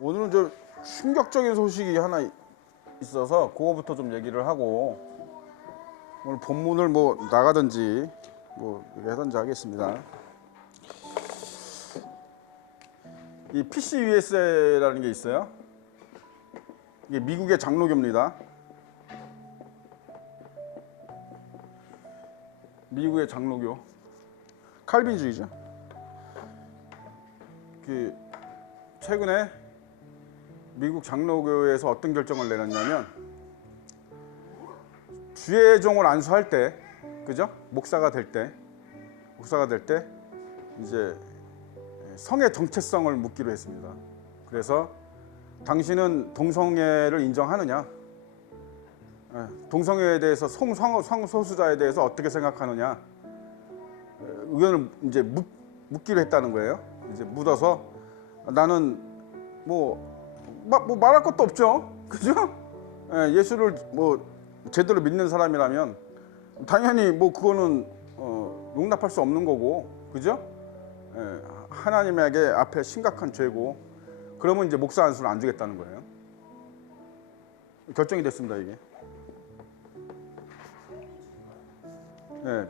오늘은 좀 충격적인 소식이 하나 있어서 그거부터 좀 얘기를 하고 오늘 본문을 뭐 나가든지 뭐 하든지 하겠습니다. 이 PCUSA라는 게 있어요. 이게 미국의 장로교입니다. 미국의 장로교. 칼빈주의죠. 그 최근에 미국 장로교에서 어떤 결정을 내렸냐면 주의 종을 안수할 때, 그죠? 목사가 될 때 이제 성의 정체성을 묻기로 했습니다. 그래서 당신은 동성애를 인정하느냐? 동성애에 대해서 성소수자에 대해서 어떻게 생각하느냐? 의견을 이제 묻기로 했다는 거예요. 이제 묻어서 나는 뭐 말할 것도 없죠, 그죠? 예수를 뭐 제대로 믿는 사람이라면 당연히 뭐 그거는 용납할 수 없는 거고, 그죠? 하나님에게 앞에 심각한 죄고, 그러면 이제 목사 안수를 안 주겠다는 거예요. 결정이 됐습니다, 이게.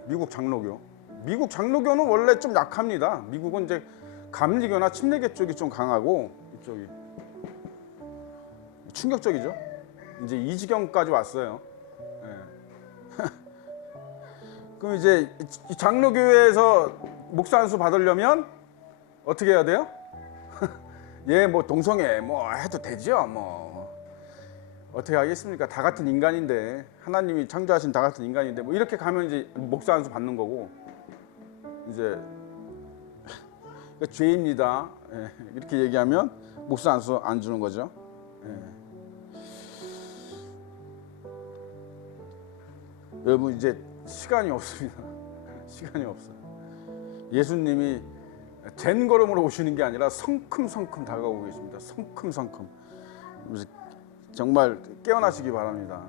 미국 장로교. 미국 장로교는 원래 좀 약합니다. 미국은 이제 감리교나 침례교 쪽이 좀 강하고 이쪽이 충격적이죠. 이제 이 지경까지 왔어요. 그럼 이제 이 장로교회에서 목사 안수 받으려면 어떻게 해야 돼요? 뭐 동성애 뭐 해도 되죠. 뭐 어떻게 하겠습니까? 다 같은 인간인데, 하나님이 창조하신 다 같은 인간인데 뭐 이렇게 가면 이제 목사 안수 받는 거고, 이제 죄입니다. 이렇게 얘기하면 목사 안수 안 주는 거죠. 여러분 이제 시간이 없습니다. 시간이 없어요. 예수님이 된 걸음으로 오시는 게 아니라 성큼성큼 다가오고 계십니다. 성큼성큼. 정말 깨어나시기 바랍니다.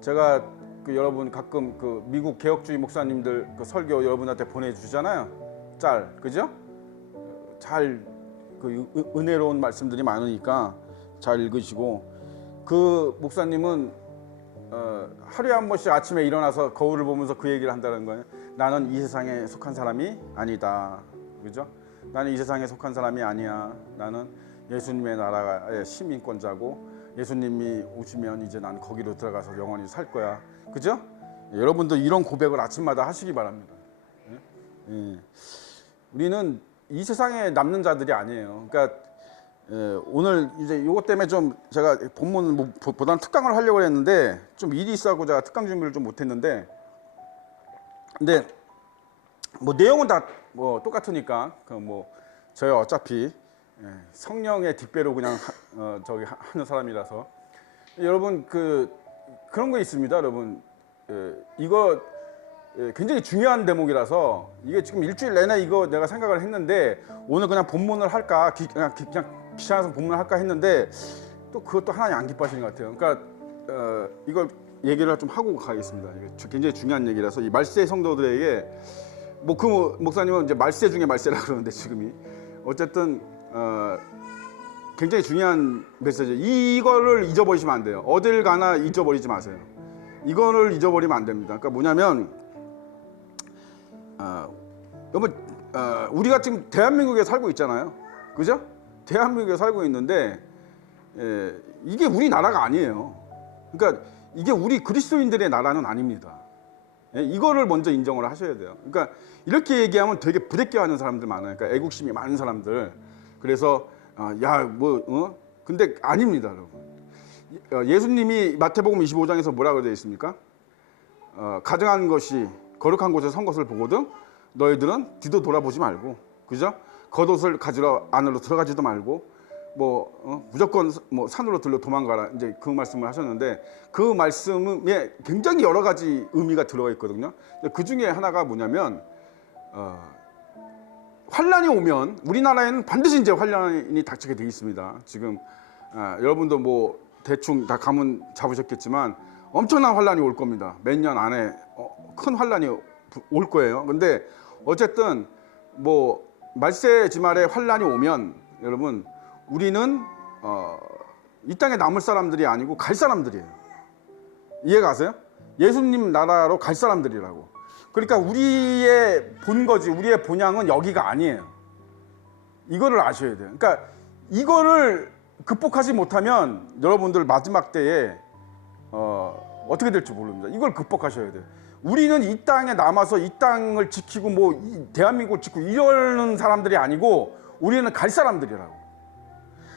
제가 여러분 가끔 미국 개혁주의 목사님들 설교 여러분한테 보내주잖아요. 그죠? 잘 은혜로운 말씀들이 많으니까 잘 읽으시고, 그 목사님은 하루에 한 번씩 아침에 일어나서 거울을 보면서 그 얘기를 한다는 거예요. 나는 이 세상에 속한 사람이 아니다. 그죠? 나는 이 세상에 속한 사람이 아니야. 나는 예수님의 나라의 시민권자고, 예수님이 오시면 이제 난 거기로 들어가서 영원히 살 거야. 그죠? 여러분도 이런 고백을 아침마다 하시기 바랍니다. 우리는 이 세상에 남는 자들이 아니에요. 그러니까 오늘 이제 이것 때문에 좀 제가 본문 보다는 특강을 하려고 했는데 좀 일이 있어서 제가 특강 준비를 좀 못했는데, 근데 뭐 내용은 다 뭐 똑같으니까 저희 어차피 성령의 뒷배로 그냥 하는 사람이라서, 여러분 그런 거 있습니다. 여러분 이거 굉장히 중요한 대목이라서 이게 지금 일주일 내내 이거 내가 생각을 했는데 오늘 그냥 본문을 할까, 그냥 귀찮아서 본문을 할까 했는데 또 그것도 하나님 안 기뻐하시는 것 같아요. 그러니까 이걸 얘기를 좀 하고 가겠습니다. 이게 굉장히 중요한 얘기라서 이 말세 성도들에게, 뭐 그 목사님은 이제 말세 중에 말세라 그러는데 지금이 어쨌든 굉장히 중요한 메시지. 이거를 잊어버리시면 안 돼요. 어딜 가나 잊어버리지 마세요. 이거를 잊어버리면 안 됩니다. 그러니까 뭐냐면 여러분 우리가 지금 대한민국에 살고 있잖아요. 그죠? 대한민국에 살고 있는데 이게 우리나라가 아니에요. 그러니까 이게 우리 그리스도인들의 나라는 아닙니다. 이거를 먼저 인정을 하셔야 돼요. 그러니까 이렇게 얘기하면 되게 부대껴하는 사람들 많아요. 그러니까 애국심이 많은 사람들. 그래서 근데 아닙니다, 여러분. 예수님이 마태복음 25장에서 뭐라고 되어 있습니까? 가증한 것이 거룩한 곳에 선 것을 보거든 너희들은 뒤도 돌아보지 말고, 그죠? 겉옷을 가지러 안으로 들어가지도 말고, 무조건 산으로 들러 도망가라, 이제 그 말씀을 하셨는데, 그 말씀에 굉장히 여러 가지 의미가 들어가 있거든요. 그 중에 하나가 뭐냐면 환란이 오면, 우리나라에는 반드시 이제 환란이 닥치게 돼 있습니다. 지금 여러분도 뭐 대충 다 감은 잡으셨겠지만 엄청난 환란이 올 겁니다. 몇 년 안에 큰 환란이 올 거예요. 근데 어쨌든 말세 지말에 환란이 오면 여러분, 우리는 이 땅에 남을 사람들이 아니고 갈 사람들이에요. 이해가 가세요? 예수님 나라로 갈 사람들이라고. 그러니까 우리의 본거지, 우리의 본향은 여기가 아니에요. 이거를 아셔야 돼요. 그러니까 이거를 극복하지 못하면 여러분들 마지막 때에 어떻게 될지 모릅니다. 이걸 극복하셔야 돼요. 우리는 이 땅에 남아서 이 땅을 지키고 뭐 대한민국을 지키고 이러는 사람들이 아니고 우리는 갈 사람들이라고.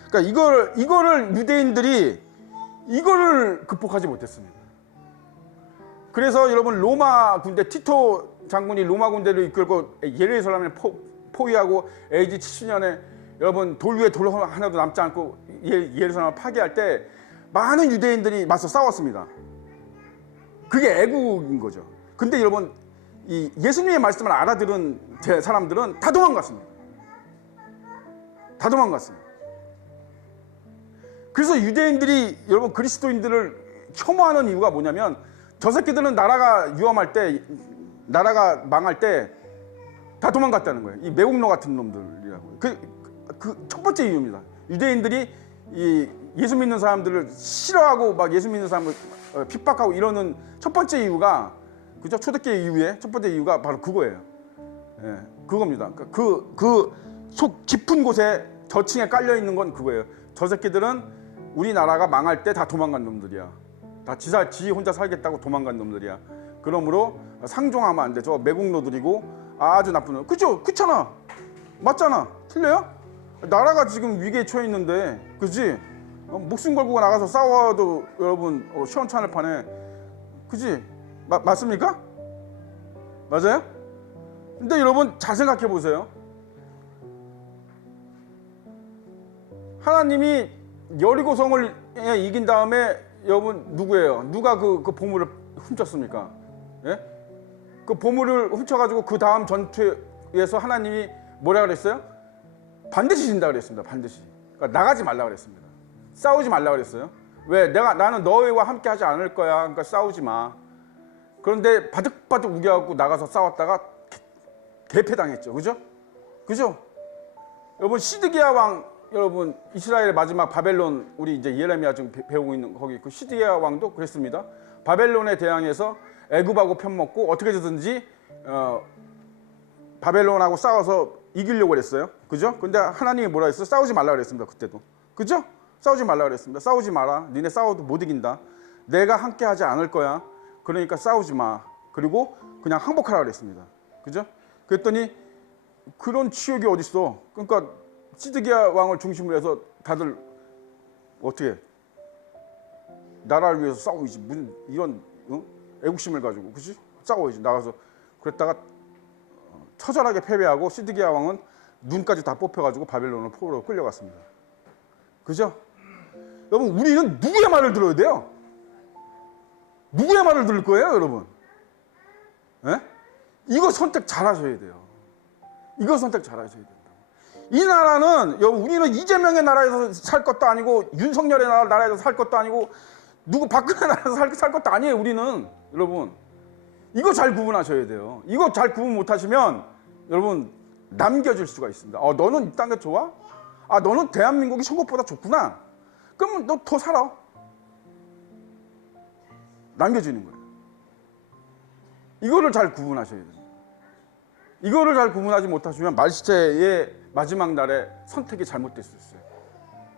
그러니까 이거를 유대인들이 이거를 극복하지 못했습니다. 그래서 여러분 로마 군대 티토 장군이 로마 군대를 이끌고 예루살렘을 포위하고 AD 70년에 여러분 돌 위에 돌 하나도 남지 않고 예루살렘을 파괴할 때 많은 유대인들이 맞서 싸웠습니다. 그게 애국인 거죠. 근데 여러분 이 예수님의 말씀을 알아들은 사람들은 다 도망갔습니다. 다 도망갔습니다. 그래서 유대인들이 여러분 그리스도인들을 혐오하는 이유가 뭐냐면 저 새끼들은 나라가 위험할 때, 나라가 망할 때 다 도망갔다는 거예요. 이 매국노 같은 놈들이라고. 그 첫 번째 이유입니다. 유대인들이 이 예수 믿는 사람들을 싫어하고 막 예수 믿는 사람을 핍박하고 이러는 첫 번째 이유가, 그죠? 초대교회 이후에 첫 번째 이유가 바로 그거예요. 예, 그겁니다. 그 속 깊은 곳에 저층에 깔려 있는 건 그거예요. 저 새끼들은 우리나라가 망할 때 다 도망간 놈들이야. 다 지 혼자 살겠다고 도망간 놈들이야. 그러므로 상종하면 안 돼. 저 매국노들이고 아주 나쁜 놈. 그죠? 그렇잖아. 맞잖아. 틀려요? 나라가 지금 위기에 처해 있는데, 그지? 목숨 걸고 나가서 싸워도 여러분 시원찮을 판에, 그지? 맞습니까? 맞아요? 근데 여러분 잘 생각해 보세요. 하나님이 여리고성을 이긴 다음에 여러분 누구예요? 누가 그 보물을 훔쳤습니까? 예? 그 보물을 훔쳐가지고 그 다음 전투에서 하나님이 뭐라 그랬어요? 반드시 진다 그랬습니다. 반드시. 그러니까 나가지 말라 그랬습니다. 싸우지 말라 그랬어요. 왜? 나는 너희와 함께 하지 않을 거야. 그러니까 싸우지 마. 그런데 바득바득 우겨갖고 나가서 싸웠다가 대패당했죠. 그죠? 그죠? 여러분 시드기야 왕, 여러분 이스라엘의 마지막 바벨론, 우리 이제 예레미야 지금 배우고 있는 거기 그 시드기야 왕도 그랬습니다. 바벨론에 대항해서 애굽하고 편먹고 어떻게든지 바벨론하고 싸워서 이기려고 그랬어요. 그죠? 근데 하나님이 뭐라 했어요? 싸우지 말라 그랬습니다. 그때도. 그죠? 싸우지 말라 그랬습니다. 싸우지 마라. 니네 싸워도 못 이긴다. 내가 함께 하지 않을 거야. 그러니까 싸우지 마. 그리고 그냥 항복하라 그랬습니다. 그죠? 그랬더니 그런 치욕이 어딨어. 그러니까 시드기야 왕을 중심으로 해서 다들 어떻게 나라를 위해서 싸우지. 무슨 이런 애국심을 가지고, 그치? 싸워야지. 나가서. 그랬다가 처절하게 패배하고 시드기야 왕은 눈까지 다 뽑혀가지고 바벨론을 포로로 끌려갔습니다. 그죠? 여러분 우리는 누구의 말을 들어야 돼요? 누구의 말을 들을 거예요, 여러분? 예? 이거 선택 잘 하셔야 돼요. 이거 선택 잘 하셔야 된다. 이 나라는, 우리는 이재명의 나라에서 살 것도 아니고 윤석열의 나라에서 살 것도 아니고 누구 박근혜 나라에서 살 것도 아니에요. 우리는. 여러분 이거 잘 구분하셔야 돼요. 이거 잘 구분 못하시면 여러분 남겨질 수가 있습니다. 너는 이 땅이 좋아? 너는 대한민국이 천국보다 좋구나. 그러면 너 더 살아. 남겨지는 거예요. 이거를 잘 구분하셔야 됩니다. 이거를 잘 구분하지 못하시면 말시체의 마지막 날에 선택이 잘못될 수 있어요.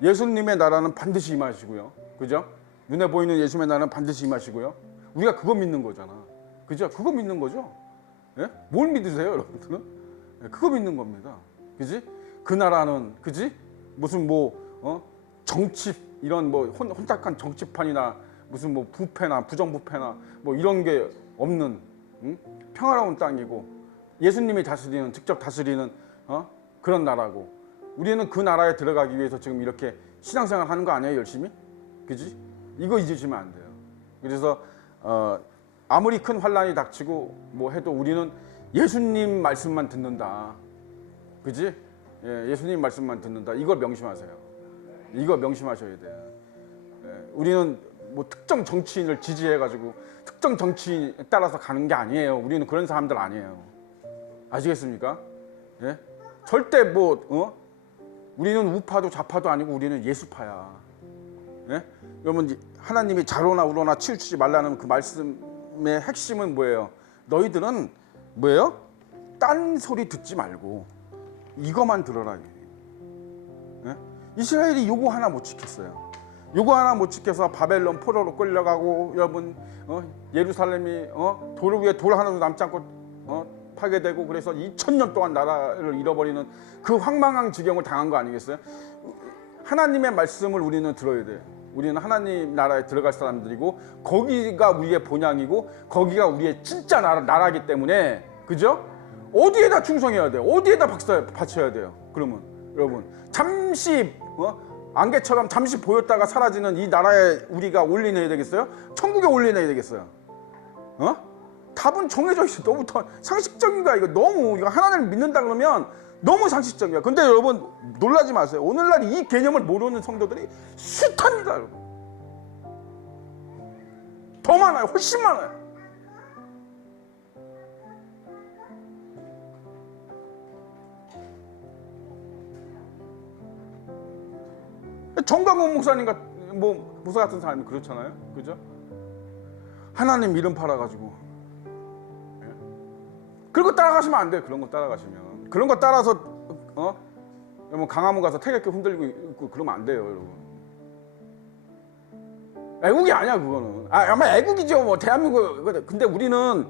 예수님의 나라는 반드시 임하시고요. 그죠? 눈에 보이는 예수님의 나라는 반드시 임하시고요. 우리가 그거 믿는 거잖아. 그죠? 그거 믿는 거죠? 예? 뭘 믿으세요, 여러분들은? 예, 그거 믿는 겁니다. 그지? 그 나라는, 그지? 무슨 정치, 이런 혼탁한 정치판이나 무슨 부패나 부정부패나 이런 게 없는, 평화로운 땅이고 예수님이 다스리는, 직접 다스리는 그런 나라고, 우리는 그 나라에 들어가기 위해서 지금 이렇게 신앙생활 하는 거 아니에요, 열심히? 그지? 이거 잊으시면 안 돼요. 그래서 아무리 큰 환란이 닥치고 해도 우리는 예수님 말씀만 듣는다. 그지? 예, 예수님 말씀만 듣는다. 이걸 명심하세요. 이거 명심하셔야 돼요. 예, 우리는 특정 정치인을 지지해가지고 특정 정치인에 따라서 가는 게 아니에요. 우리는 그런 사람들 아니에요. 아시겠습니까? 예? 절대 우리는 우파도 좌파도 아니고 우리는 예수파야. 예? 여러분 하나님이 자로나 우로나 치우치지 말라는 그 말씀의 핵심은 뭐예요? 너희들은 뭐예요? 딴 소리 듣지 말고 이거만 들어라. 예? 이스라엘이 요거 하나 못 지켰어요. 요거 하나 못 지켜서 바벨론 포로로 끌려가고 여러분 예루살렘이 돌 위에 돌 하나도 남지 않고 파괴되고 그래서 2000년 동안 나라를 잃어버리는 그 황망한 지경을 당한 거 아니겠어요? 하나님의 말씀을 우리는 들어야 돼요. 우리는 하나님 나라에 들어갈 사람들이고 거기가 우리의 본향이고 거기가 우리의 진짜 나라이기 때문에 그죠? 어디에다 충성해야 돼요? 어디에다 박수 바쳐야 돼요? 그러면 여러분 잠시 안개처럼 잠시 보였다가 사라지는 이 나라에 우리가 올인해야 되겠어요? 천국에 올인해야 되겠어요? 답은 정해져 있어. 너무 상식적인 거야. 이거 하나님을 믿는다 그러면 너무 상식적이야. 근데 여러분 놀라지 마세요. 오늘날 이 개념을 모르는 성도들이 숱합니다. 여러분. 더 많아요. 훨씬 많아요. 정광훈 목사님 목사 같은 사람이 그렇잖아요. 그죠? 하나님 이름 팔아가지고 그런 거 따라가시면 안 돼요. 그런 거 따라가시면 그런 거 따라서 여러분 강화문 가서 태극기 흔들고 있고 그러면 안 돼요. 여러분 애국이 아니야 그거는. 아마 애국이죠. 뭐 대한민국. 근데 우리는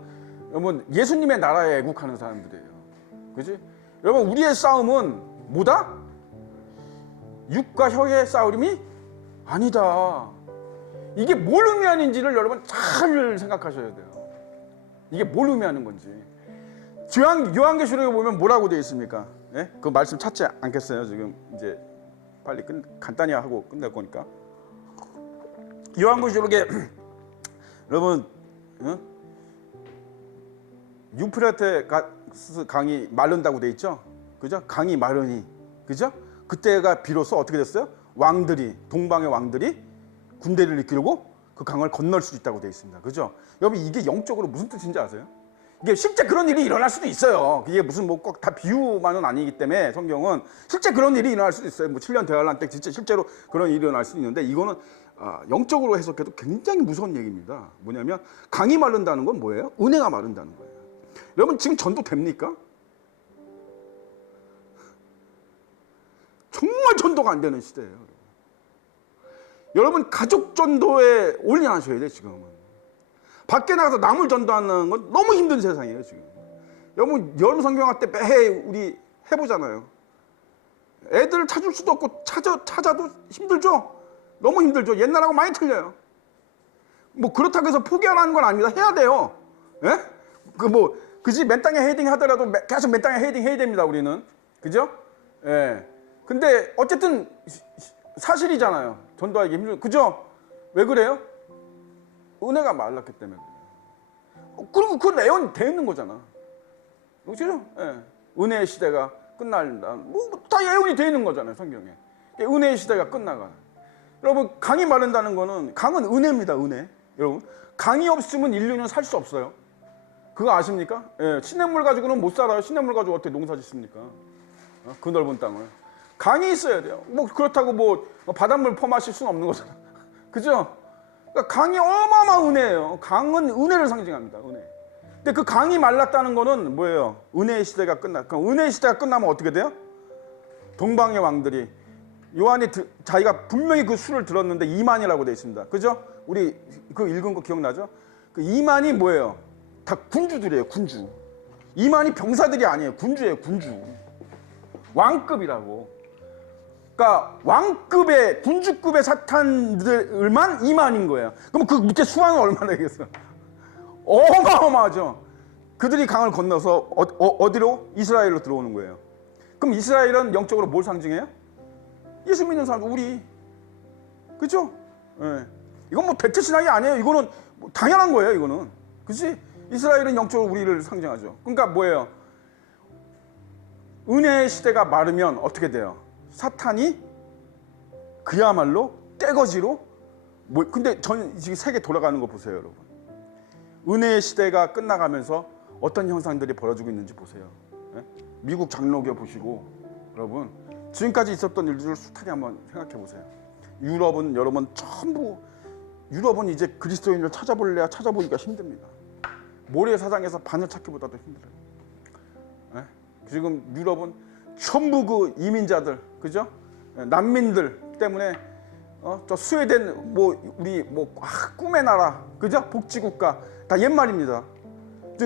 여러분 예수님의 나라에 애국하는 사람들이에요. 그지? 여러분 우리의 싸움은 뭐다? 육과 혀의 싸움이 아니다. 이게 뭘 의미하는지를 여러분 잘 생각하셔야 돼요. 이게 뭘 의미하는 건지. 요한계시록에 보면 뭐라고 되어 있습니까? 예? 그 말씀 찾지 않겠어요. 지금 이제 빨리 간단히 하고 끝낼 거니까. 요한계시록에 여러분 유프라테스 강이 마른다고 되어 있죠. 그죠? 강이 마르니 그죠? 그때가 비로소 어떻게 됐어요? 동방의 왕들이 군대를 이끌고 그 강을 건널 수 있다고 되어 있습니다. 그죠? 여러분 이게 영적으로 무슨 뜻인지 아세요? 이게 실제 그런 일이 일어날 수도 있어요. 이게 무슨 꼭 다 비유만은 아니기 때문에 성경은 실제 그런 일이 일어날 수도 있어요. 7년 대환란 때 진짜 실제로 그런 일이 일어날 수도 있는데 이거는 영적으로 해석해도 굉장히 무서운 얘기입니다. 뭐냐면 강이 마른다는 건 뭐예요? 은혜가 마른다는 거예요. 여러분 지금 전도 됩니까? 정말 전도가 안 되는 시대예요. 여러분 가족 전도에 올인하셔야 돼요. 지금은 밖에 나가서 남을 전도하는 건 너무 힘든 세상이에요. 지금 여러분 여름 성경학 때 매해 우리 해보잖아요. 애들 찾을 수도 없고 찾아도 힘들죠. 너무 힘들죠. 옛날하고 많이 틀려요. 뭐 그렇다고 해서 포기하라는 건 아닙니다. 해야 돼요. 예? 그지 맨 땅에 헤딩 하더라도 계속 맨 땅에 헤딩 해야 됩니다. 우리는 그죠? 예. 근데 어쨌든 사실이잖아요. 전도하기 힘들죠. 그죠? 왜 그래요? 은혜가 말랐기 때문에 그래요. 그리고 그 내용이 돼 있는 거잖아. 그죠? 예. 은혜의 시대가 끝난다. 다 예언이 돼 있는 거잖아요. 성경에. 은혜의 시대가 끝나가. 여러분 강이 마른다는 거는 강은 은혜입니다. 은혜. 여러분 강이 없으면 인류는 살 수 없어요. 그거 아십니까? 예. 시냇물 가지고는 못 살아요. 시냇물 가지고 어떻게 농사 짓습니까? 그 넓은 땅을. 강이 있어야 돼요. 그렇다고 바닷물 퍼마실 수는 없는 거잖아. 그죠? 그러니까 강이 어마어마한 은혜예요. 강은 은혜를 상징합니다. 은혜. 근데 그 강이 말랐다는 거는 뭐예요? 은혜의 시대가 은혜의 시대가 끝나면 어떻게 돼요? 동방의 왕들이 요한이 자기가 분명히 그 수를 들었는데 2만이라고 되어 있습니다. 그죠? 우리 그 읽은 거 기억나죠? 그 2만이 뭐예요? 다 군주들이에요. 군주. 2만이 병사들이 아니에요. 군주예요. 군주. 왕급이라고. 그러니까 왕급의 군주급의 사탄들만 2만인 거예요. 그럼 그 밑에 수완은 얼마나 되겠어요? 어마어마하죠. 그들이 강을 건너서 어디로? 이스라엘로 들어오는 거예요. 그럼 이스라엘은 영적으로 뭘 상징해요? 예수 믿는 사람, 우리. 그죠? 예. 이건 대체 신학이 아니에요. 이거는 당연한 거예요. 이거는. 그치? 이스라엘은 영적으로 우리를 상징하죠. 그러니까 뭐예요? 은혜의 시대가 마르면 어떻게 돼요? 사탄이 그야말로 떼거지로 근데 전 지금 세계 돌아가는 거 보세요, 여러분. 은혜의 시대가 끝나가면서 어떤 현상들이 벌어지고 있는지 보세요. 예? 미국 장로교 보시고 여러분 지금까지 있었던 일들을 숱하게 한번 생각해 보세요. 유럽은 여러분 전부 유럽은 이제 그리스도인을 찾아볼래야 찾아보기가 힘듭니다. 모래사장에서 바늘 찾기보다도 힘들어요. 네? 지금 유럽은 전부 그 이민자들, 그죠? 난민들 때문에 저 스웨덴 우리 꿈의 나라, 그죠? 복지국가 다 옛말입니다.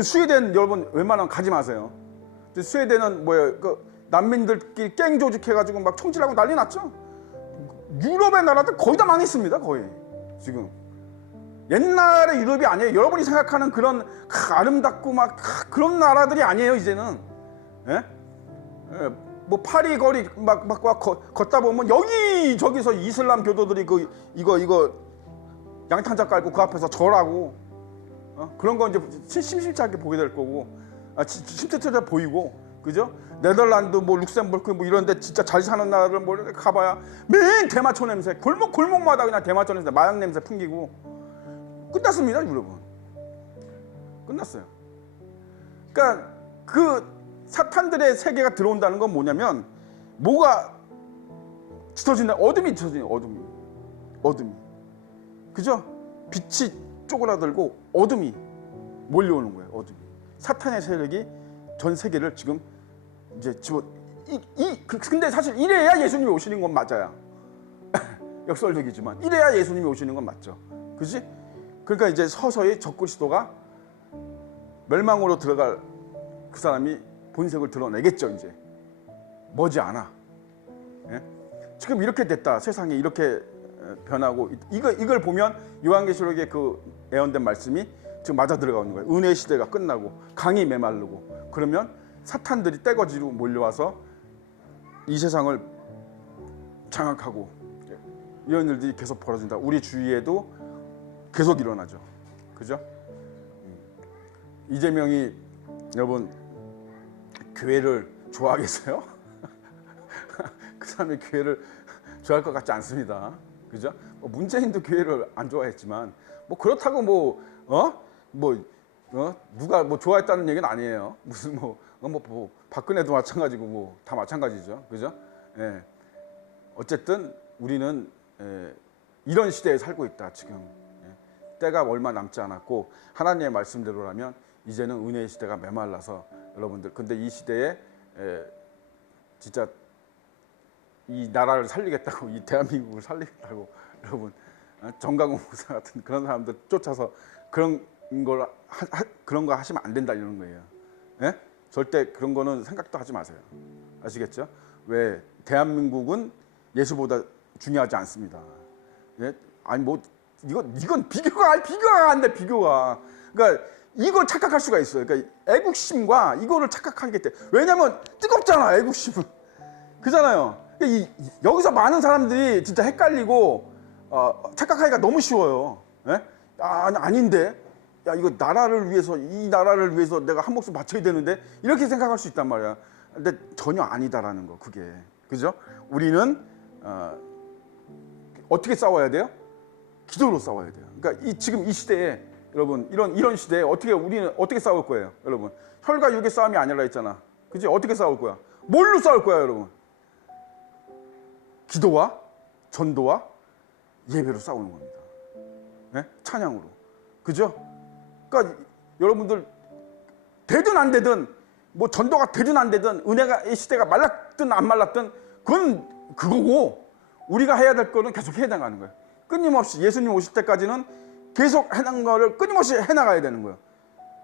스웨덴 여러분 웬만하면 가지 마세요. 스웨덴은 난민들끼리 갱 조직해가지고 막 총질하고 난리 났죠. 유럽의 나라들 거의 다 망했습니다. 거의 지금 옛날의 유럽이 아니에요. 여러분이 생각하는 그런 아름답고 막 그런 나라들이 아니에요. 이제는 예? 파리 거리 막 걷다 보면 여기 저기서 이슬람 교도들이 이거 양탄자 깔고 그 앞에서 절하고 그런 거 이제 심심치 않게 보게 될 거고 심심찮게 보이고, 그죠? 네덜란드 룩셈부르크 이런데 진짜 잘 사는 나라를 가봐야 맨 대마초 냄새, 골목마다 그냥 대마초 냄새, 마약 냄새 풍기고 끝났습니다. 유럽은 끝났어요. 그러니까 그 사탄들의 세계가 들어온다는 건 뭐냐면 뭐가 짙어진다. 어둠이 짙어지는 어둠이 그죠? 빛이 쪼그라들고 어둠이 몰려오는 거예요. 어둠이. 사탄의 세력이 전 세계를 지금 이제 근데 사실 이래야 예수님이 오시는 건 맞아요. 역설적이지만 이래야 예수님이 오시는 건 맞죠. 그지? 그러니까 이제 서서히 적그리스도가 멸망으로 들어갈 그 사람이 본색을 드러내겠죠. 이제 머지않아. 예? 지금 이렇게 됐다. 세상이 이렇게 변하고 이걸 보면 요한계시록의 그 예언된 말씀이 지금 맞아 들어가는 거예요. 은혜 시대가 끝나고 강이 메마르고 그러면 사탄들이 떼거지로 몰려와서 이 세상을 장악하고 이런 일들이 계속 벌어진다. 우리 주위에도 계속 일어나죠. 그죠? 이재명이 여러분 교회를 좋아하겠어요? 그 사람이 교회를 좋아할 것 같지 않습니다. 그죠? 문재인도 교회를 안 좋아했지만 그렇다고 누가 좋아했다는 얘기는 아니에요. 무슨 박근혜도 마찬가지고 다 마찬가지죠. 그죠? 예. 어쨌든 우리는 이런 시대에 살고 있다. 지금 때가 얼마 남지 않았고 하나님의 말씀대로라면 이제는 은혜의 시대가 메말라서 여러분들 근데 이 시대에 진짜 이 나라를 살리겠다고 이 대한민국을 살리겠다고 여러분 정강훈 목사 같은 그런 사람들 쫓아서 그런 거 하시면 안 된다 이러는 거예요. 예? 절대 그런 거는 생각도 하지 마세요. 아시겠죠? 왜 대한민국은 예수보다 중요하지 않습니다. 예? 아니 이건 비교가 안 돼. 비교가. 그러니까 이걸 착각할 수가 있어요. 그러니까 애국심과 이거를 착각하기 때문에 왜냐면 뜨겁잖아 애국심은. 그잖아요. 그러니까 여기서 많은 사람들이 진짜 헷갈리고 착각하기가 너무 쉬워요. 예? 아닌데. 야 이거 이 나라를 위해서 내가 한 목숨 바쳐야 되는데 이렇게 생각할 수 있단 말이야. 근데 전혀 아니다라는 거 그게. 그죠? 우리는 어떻게 싸워야 돼요? 기도로 싸워야 돼요. 그러니까 지금 이 시대에 여러분 이런 시대에 우리는 어떻게 싸울 거예요, 여러분? 혈과 육의 싸움이 아니라 했잖아. 그지? 어떻게 싸울 거야? 뭘로 싸울 거야, 여러분? 기도와 전도와 예배로 싸우는 겁니다. 네? 찬양으로. 그죠? 그러니까 여러분들 되든 안 되든 전도가 되든 안 되든 은혜가 이 시대가 말랐든 안 말랐든 그건 그거고 우리가 해야 될 거는 계속 해 나가는 거예요. 끊임없이 예수님 오실 때까지는 계속 해나가는 거를 끊임없이 해나가야 되는 거예요.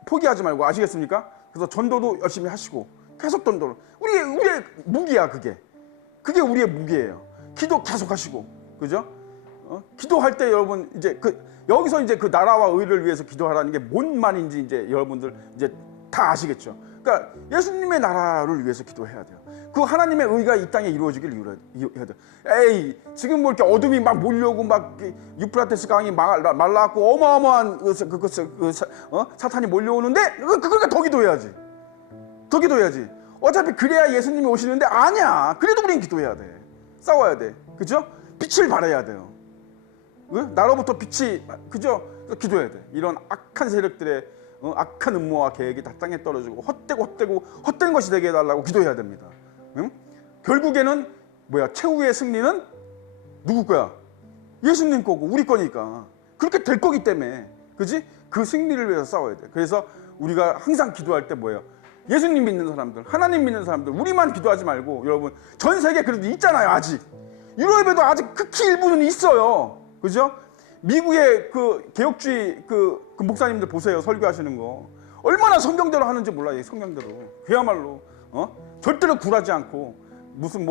포기하지 말고. 아시겠습니까? 그래서 전도도 열심히 하시고 계속 전도를. 우리의 무기야 그게. 그게 우리의 무기예요. 기도 계속 하시고. 그죠? 기도할 때 여러분 이제 여기서 이제 그 나라와 의를 위해서 기도하라는 게 뭔 말인지 이제 여러분들 이제 다 아시겠죠. 그러니까 예수님의 나라를 위해서 기도해야 돼요. 그 하나님의 의가 이 땅에 이루어지길 해야 돼요. 에이 지금 이렇게 어둠이 막 몰려오고 막 유프라테스 강이 말라갖고 어마어마한 사탄이 몰려오는데 그러니까 더 기도해야지. 더 기도해야지. 어차피 그래야 예수님이 오시는데 아니야. 그래도 우리는 기도해야 돼. 싸워야 돼. 그죠? 빛을 발해야 돼요. 나로부터 빛이 그죠? 기도해야 돼. 이런 악한 세력들의 악한 음모와 계획이 다 땅에 떨어지고 헛된 것이 되게 해달라고 기도해야 됩니다. 응? 결국에는 최후의 승리는 누구 거야? 예수님 거고 우리 거니까. 그렇게 될 거기 때문에, 그지? 그 승리를 위해서 싸워야 돼. 그래서 우리가 항상 기도할 때 뭐예요? 예수님 믿는 사람들, 하나님 믿는 사람들, 우리만 기도하지 말고, 여러분, 전 세계 그래도 있잖아요, 아직. 유럽에도 아직 극히 일부는 있어요. 그죠? 미국의 그 개혁주의 그 목사님들 보세요. 설교하시는 거. 얼마나 성경대로 하는지 몰라요, 성경대로. 그야말로, 절대로 굴하지 않고, 무슨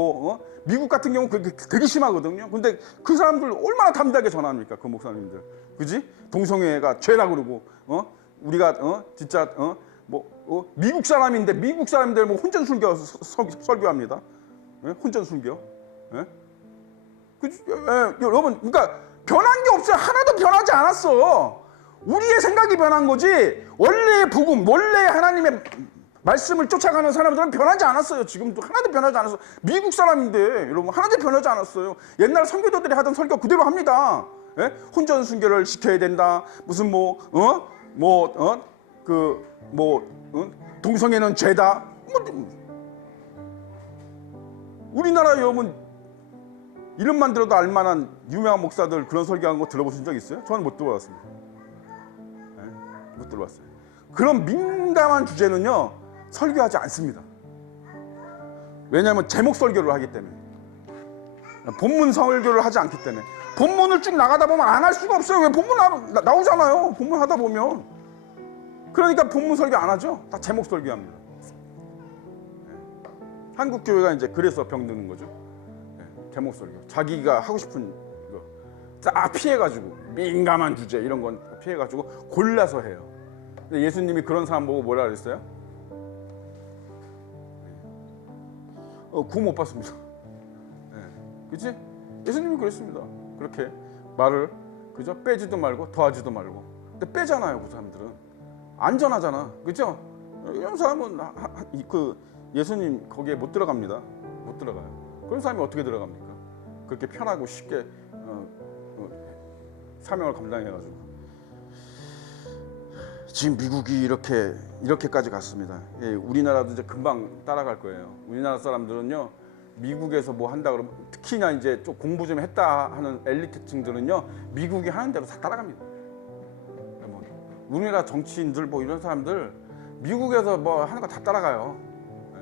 미국 같은 경우 그게 되게 심하거든요. 근데 그 사람들 얼마나 담대하게 전합니까, 그 목사님들. 그지? 동성애가 죄라 그러고, 우리가, 진짜, 미국 사람인데, 미국 사람들 뭐 혼전순교 설교합니다. 예? 혼전순교. 예? 여러분, 그러니까 변한 게 없어요. 하나도 변하지 않았어. 우리의 생각이 변한 거지, 원래의 복음, 원래 하나님의 말씀을 쫓아가는 사람들은 변하지 않았어요. 지금도 하나도 변하지 않았어. 미국 사람인데 여러분 하나도 변하지 않았어요. 옛날 선교도들이 하던 설교 그대로 합니다. 예? 혼전 순교를 시켜야 된다. 무슨 동성애는 죄다. 우리나라 여러분 이름만 들어도 알만한 유명한 목사들 그런 설교하는 거 들어보신 적 있어요? 저는 못 들어봤습니다. 예? 못 들어봤어요. 그런 민감한 주제는요 설교하지 않습니다. 왜냐하면 제목 설교를 하기 때문에, 본문 설교를 하지 않기 때문에. 본문을 쭉 나가다 보면 안 할 수가 없어요. 왜 본문 나오잖아요. 본문 하다 보면. 그러니까 본문 설교 안 하죠. 다 제목 설교합니다. 한국 교회가 이제 그래서 병드는 거죠. 제목 설교. 자기가 하고 싶은 거 쫙 피해가지고, 민감한 주제 이런 건 피해가지고 골라서 해요. 근데 예수님이 그런 사람 보고 뭐라 그랬어요? 구원 못 받습니다. 그치? 예수님이 그랬습니다. 그렇게 말을, 그죠? 빼지도 말고 더하지도 말고. 근데 빼잖아요, 그 사람들은. 안전하잖아. 그죠? 이런 사람은 예수님 거기에 못 들어갑니다. 못 들어가요. 그런 사람이 어떻게 들어갑니까? 그렇게 편하고 쉽게 사명을 감당해가지고. 지금 미국이 이렇게까지 갔습니다. 예, 우리나라도 이제 금방 따라갈 거예요. 우리나라 사람들은요, 미국에서 뭐 한다 그러면, 특히나 이제 좀 공부 좀 했다 하는 엘리트층들은요, 미국이 하는 대로 다 따라갑니다. 우리나라 정치인들 뭐 이런 사람들 미국에서 뭐 하는 거 다 따라가요. 예.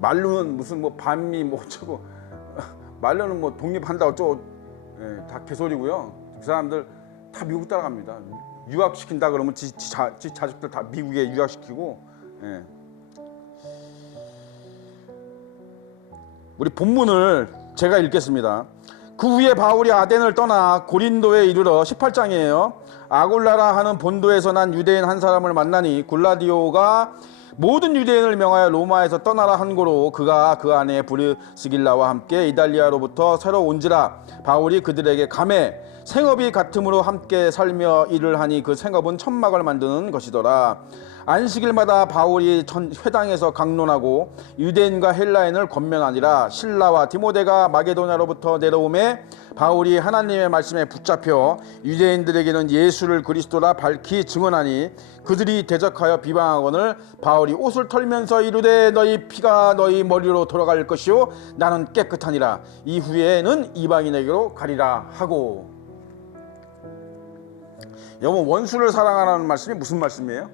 말로는 무슨 뭐 반미 뭐 어쩌고, 말로는 뭐 독립한다 어쩌고, 예, 다 개소리고요. 그 사람들 다 미국 따라갑니다. 유학시킨다 그러면 지 자식들 다 미국에 유학시키고. 예. 우리 본문을 제가 읽겠습니다. 그 후에 바울이 아덴을 떠나 고린도에 이르러 18장이에요. 아골라라 하는 본도에서 난 유대인 한 사람을 만나니 굴라디오가 모든 유대인을 명하여 로마에서 떠나라 한 고로 그가 그 안에 브리스길라와 함께 이달리아로부터 새로 온지라. 바울이 그들에게 가매 생업이 같음으로 함께 살며 일을 하니 그 생업은 천막을 만드는 것이더라. 안식일마다 바울이 회당에서 강론하고 유대인과 헬라인을 권면하니라. 실라와 디모데가 마게도냐로부터 내려오매 바울이 하나님의 말씀에 붙잡혀 유대인들에게는 예수를 그리스도라 밝히 증언하니 그들이 대적하여 비방하거늘 바울이 옷을 털면서 이르되 너희 피가 너희 머리로 돌아갈 것이요 나는 깨끗하니라. 이후에는 이방인에게로 가리라 하고. 여러분, 원수를 사랑하라는 말씀이 무슨 말씀이에요?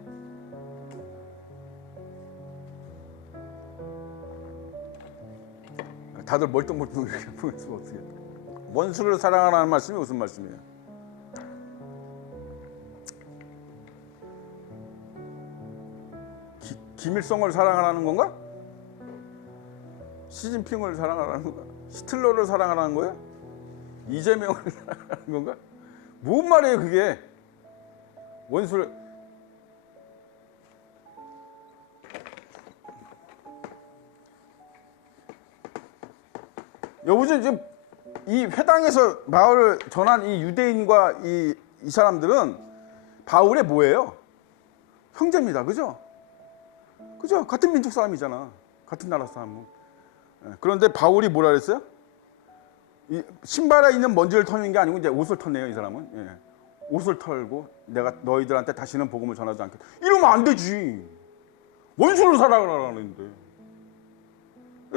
다들 멀뚱멀뚱 이렇게 보면서 어떻게? 원수를 사랑하라는 말씀이 무슨 말씀이에요? 김일성을 사랑하라는 건가? 시진핑을 사랑하라는 건가? 히틀러를 사랑하라는 거예요? 이재명을 사랑하라는 건가? 뭔 말이에요 그게? 원수를, 여보세요. 지금 이 회당에서 바울을 전한 이 유대인과 이 사람들은 바울의 뭐예요? 형제입니다. 그죠? 그죠? 같은 민족 사람이잖아. 같은 나라 사람은. 그런데 바울이 뭐라 그랬어요? 이 신발에 있는 먼지를 털는 게 아니고 이제 옷을 털네요, 이 사람은. 예. 옷을 털고 내가 너희들한테 다시는 복음을 전하지 않겠다. 이러면 안 되지. 원수를 사랑하라는데.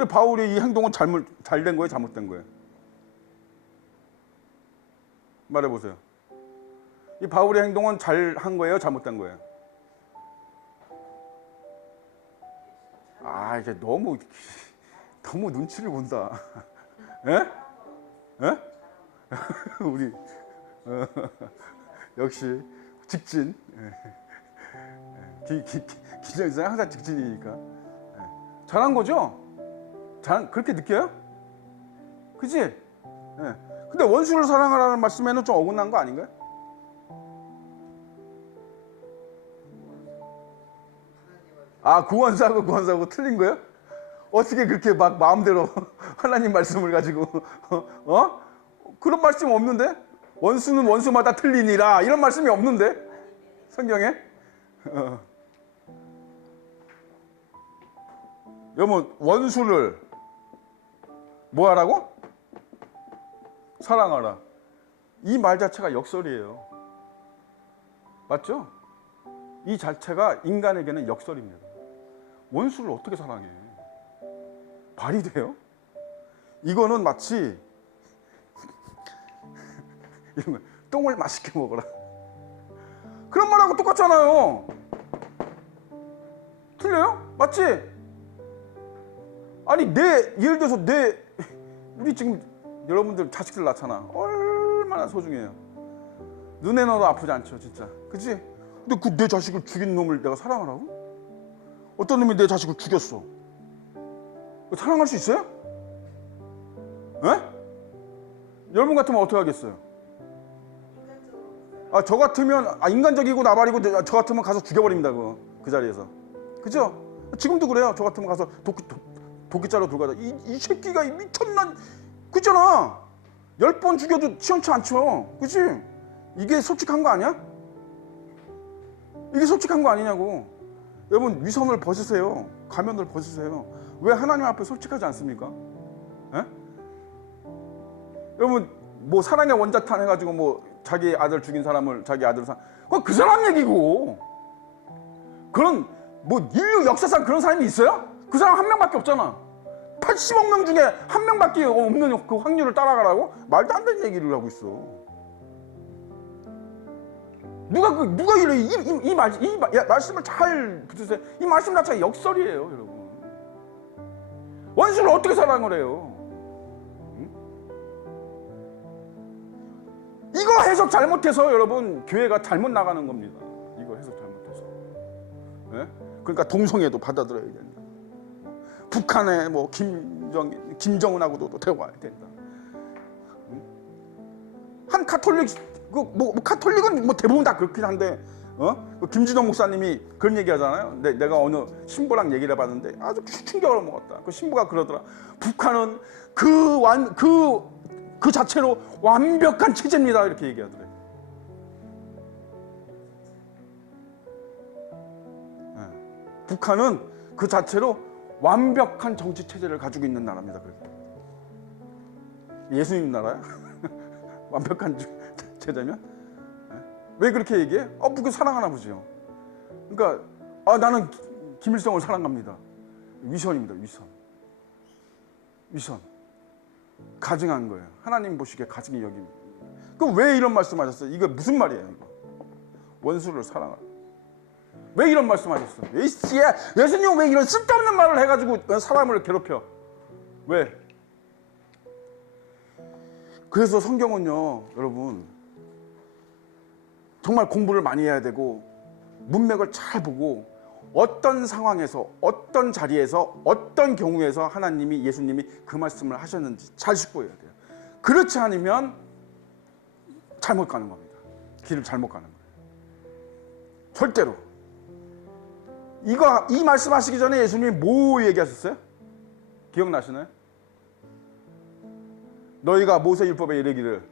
바울의 이 행동은 잘된 거예요, 잘못된 거예요? 말해보세요. 이 바울의 행동은 잘한 거예요, 잘못된 거예요? 아, 이게 너무 눈치를 본다. 예? 예? 우리 역시 직진. 기정이상 항상 직진이니까. 잘한 거죠? 그렇게 느껴요? 그치? 근데 원수를 사랑하라는 말씀에는 좀 어긋난 거 아닌가요? 아, 구원사하고 틀린 거예요? 어떻게 그렇게 막 마음대로 하나님 말씀을 가지고 그런 말씀 없는데? 원수는 원수마다 틀리니라 이런 말씀이 없는데? 성경에? 여러분, 원수를 뭐 하라고? 사랑하라. 이 말 자체가 역설이에요. 맞죠? 이 자체가 인간에게는 역설입니다. 원수를 어떻게 사랑해? 말이 돼요? 이거는 마치 이런 거, 똥을 맛있게 먹어라. 그런 말하고 똑같잖아요. 틀려요? 맞지? 아니, 예를 들어서 우리 지금 여러분들 자식들 낳잖아. 얼마나 소중해요. 눈에 넣어도 아프지 않죠, 진짜. 그치? 근데 내 자식을 죽인 놈을 내가 사랑하라고? 어떤 놈이 내 자식을 죽였어. 사랑할 수 있어요? 에? 여러분 같으면 어떻게 하겠어요? 아, 저 같으면 인간적이고 나발이고 저 같으면 가서 죽여버립니다. 그 자리에서. 그죠? 지금도 그래요. 저 같으면 가서 도끼자루 들고 가자. 이 새끼가 미쳤나? 그잖아. 10번 죽여도 시원치 않죠. 그치? 이게 솔직한 거 아니야? 이게 솔직한 거 아니냐고. 여러분, 위선을 벗으세요. 가면을 벗으세요. 왜 하나님 앞에 솔직하지 않습니까? 에? 여러분, 뭐 사랑의 원자탄 해가지고 뭐 자기 아들 죽인 사람을 자기 아들 그건 그 사람 얘기고. 그런 뭐 인류 역사상 그런 사람이 있어요? 그 사람 한 명밖에 없잖아. 80억 명 중에 한 명밖에 없는 그 확률을 따라가라고? 말도 안 되는 얘기를 하고 있어. 누가 이래? 이 말씀을 잘 붙으세요. 이 말씀 자체가 역설이에요, 여러분. 원수를 어떻게 사랑을 해요? 응? 이거 해석 잘못해서 여러분 교회가 잘못 나가는 겁니다. 이거 해석 잘못해서. 네? 그러니까 동성애도 받아들여야 된다. 북한에 뭐 김정은하고도 대화해야 된다. 응? 한 카톨릭 카톨릭은 뭐 대부분 다 그렇긴 한데, 김진호 목사님이 그런 얘기 하잖아요. 내가 어느 신부랑 얘기를 해봤는데 아주 충격을 먹었다. 그 신부가 그러더라. 북한은 그 자체로 완벽한 체제입니다. 이렇게 얘기하더래요. 네. 북한은 그 자체로 완벽한 정치 체제를 가지고 있는 나라입니다. 그렇게. 예수님 나라야? 완벽한 체제면? 왜 그렇게 얘기해? 북을 사랑하나 보죠. 그러니까 나는 김일성을 사랑합니다. 위선입니다. 위선. 가증한 거예요. 하나님 보시기에 가증이 여깁니다. 그럼 왜 이런 말씀하셨어요? 이거 무슨 말이에요? 이거 원수를 사랑하라. 왜 이런 말씀하셨어요? 예수님 왜 이런 쓸데없는 말을 해가지고 사람을 괴롭혀? 왜? 그래서 성경은요, 여러분, 정말 공부를 많이 해야 되고 문맥을 잘 보고 어떤 상황에서 어떤 자리에서 어떤 경우에서 하나님이 예수님이 그 말씀을 하셨는지 잘 짚어야 돼요. 그렇지 않으면 잘못 가는 겁니다. 길을 잘못 가는 거예요. 절대로. 이 말씀하시기 전에 예수님이 뭐 얘기하셨어요? 기억나시나요? 너희가 모세율법에 이르기를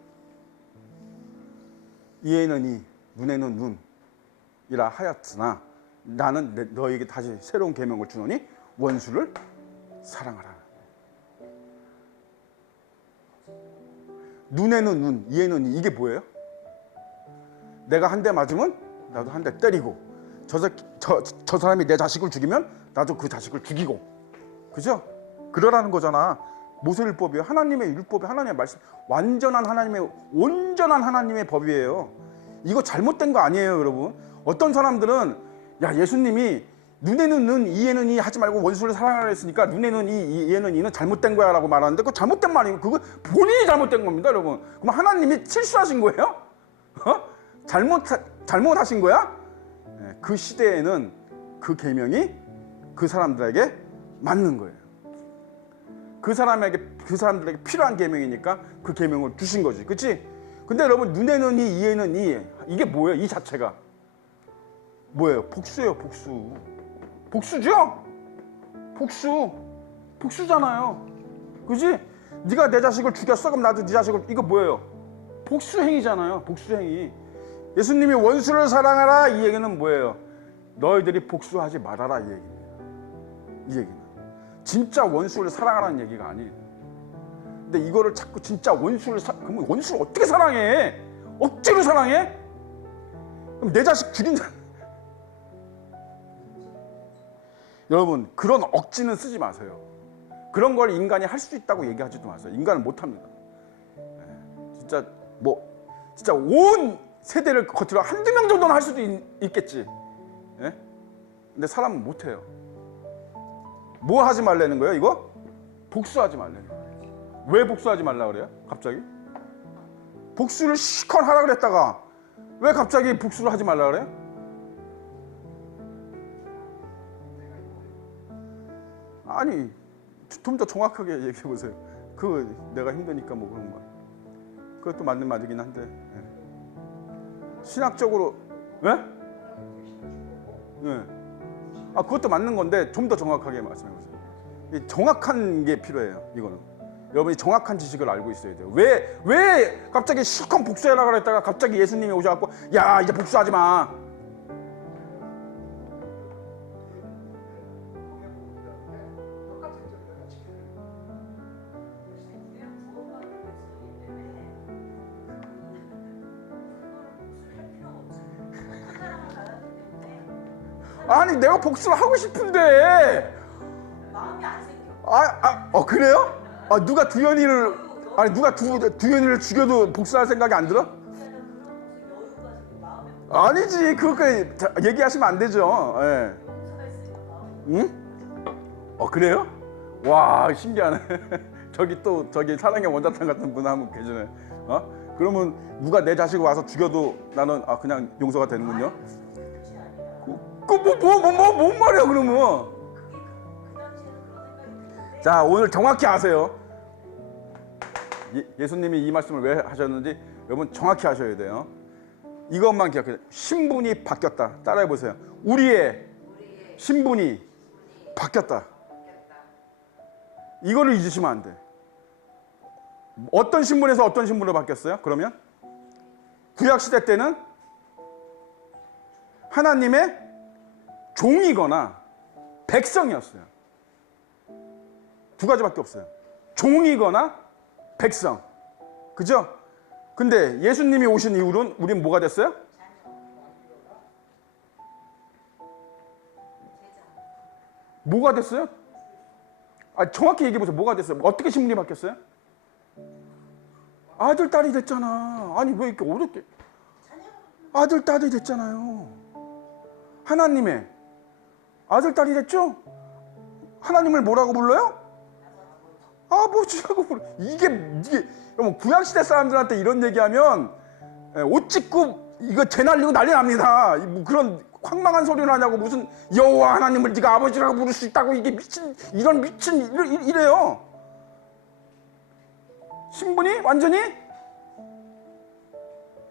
이에는 이 눈에는 눈이라 하였으나 나는 너희에게 다시 새로운 계명을 주노니 원수를 사랑하라. 눈에는 눈, 이에는 이. 이게 뭐예요? 내가 한 대 맞으면 나도 한 대 때리고 저 사람이 내 자식을 죽이면 나도 그 자식을 죽이고. 그죠? 그러라는 거잖아. 모세율법이요. 하나님의 율법이 하나님의 말씀, 완전한 하나님의 온전한 하나님의 법이에요. 이거 잘못된 거 아니에요, 여러분. 어떤 사람들은 야, 예수님이 눈에는 는 이에는 이 하지 말고 원수를 사랑하라 했으니까 눈에는 이 이에는 이는 잘못된 거야 라고 말하는데 그거 잘못된 말이에요. 그거 본인이 잘못된 겁니다, 여러분. 그럼 하나님이 실수하신 거예요? 잘못하신 거야? 그 시대에는 그 계명이 그 사람들에게 맞는 거예요. 그 사람들에게 필요한 계명이니까 그 계명을 주신 거지, 그렇지? 근데 여러분 눈에는 이, 이에는 이, 이게 뭐예요? 이 자체가 뭐예요? 복수예요, 복수. 복수죠? 복수잖아요, 그렇지? 네가 내 자식을 죽였어, 그럼 나도 네 자식을, 이거 뭐예요? 복수 행위잖아요, 복수 행위. 예수님이 원수를 사랑하라 이 얘기는 뭐예요? 너희들이 복수하지 말아라 이 얘기입니다. 이 얘기는 진짜 원수를 사랑하라는 얘기가 아니에요. 근데 이거를 자꾸 진짜 그러면 원수를 어떻게 사랑해? 억지로 사랑해? 그럼 내 자식 죽인다. 여러분, 그런 억지는 쓰지 마세요. 그런 걸 인간이 할 수 있다고 얘기하지도 마세요. 인간은 못합니다. 진짜 온 세대를 거칠어 한두 명 정도는 할 수도 있겠지. 예? 근데 사람은 못해요. 뭐 하지 말라는 거예요, 이거? 복수하지 말라는 거예요. 왜 복수하지 말라 그래요? 갑자기? 복수를 시컷 하라 그랬다가 왜 갑자기 복수를 하지 말라 그래요? 아니, 좀 더 정확하게 얘기해 보세요. 내가 힘드니까 뭐 그런 말. 그것도 맞는 말이긴 한데. 예. 신학적으로, 예? 예. 그것도 맞는 건데 좀 더 정확하게 말씀해 보세요. 정확한 게 필요해요, 이거는. 여러분이 정확한 지식을 알고 있어야 돼요. 왜 갑자기 실컷 복수해라 그랬다가 갑자기 예수님이 오셔갖고 야, 이제 복수하지 마. 아니, 내가 복수를 하고 싶은데 마음이 안 생겨. 그래요? 누가 두현이를 두현이를 죽여도 복수할 생각이 안 들어? 아니지, 그렇게 얘기하시면 안 되죠. 예. 응? 그래요? 와, 신기하네. 저기 사랑의 원자탄 같은 분 한 분 계시네. 그러면 누가 내 자식을 와서 죽여도 나는 그냥 용서가 되는군요. 뭔 말이야, 그러면? 자, 오늘 정확히 아세요. 예수님이 이 말씀을 왜 하셨는지 여러분 정확히 하셔야 돼요. 이것만 기억해요. 신분이 바뀌었다. 따라해 보세요. 우리의 신분이 바뀌었다. 이거를 잊으시면 안 돼. 어떤 신분에서 어떤 신분으로 바뀌었어요? 그러면 구약시대 때는 하나님의 종이거나 백성이었어요. 두 가지밖에 없어요. 종이거나 백성. 그죠? 근데 예수님이 오신 이후로는 우린 뭐가 됐어요? 뭐가 됐어요? 정확히 얘기해 보세요. 뭐가 됐어요? 어떻게 신분이 바뀌었어요? 아들, 딸이 됐잖아. 아니, 왜 이렇게 어렵게. 아들, 딸이 됐잖아요. 하나님의 아들, 딸이 됐죠? 하나님을 뭐라고 불러요? 아버지라고 불러. 이게 여러분, 구약시대 사람들한테 이런 얘기하면 옷 찢고 이거 재 날리고 난리 납니다. 뭐 그런 황망한 소리를 하냐고. 무슨 여호와 하나님을 네가 아버지라고 부를 수 있다고. 이게 미친 이래요. 신분이 완전히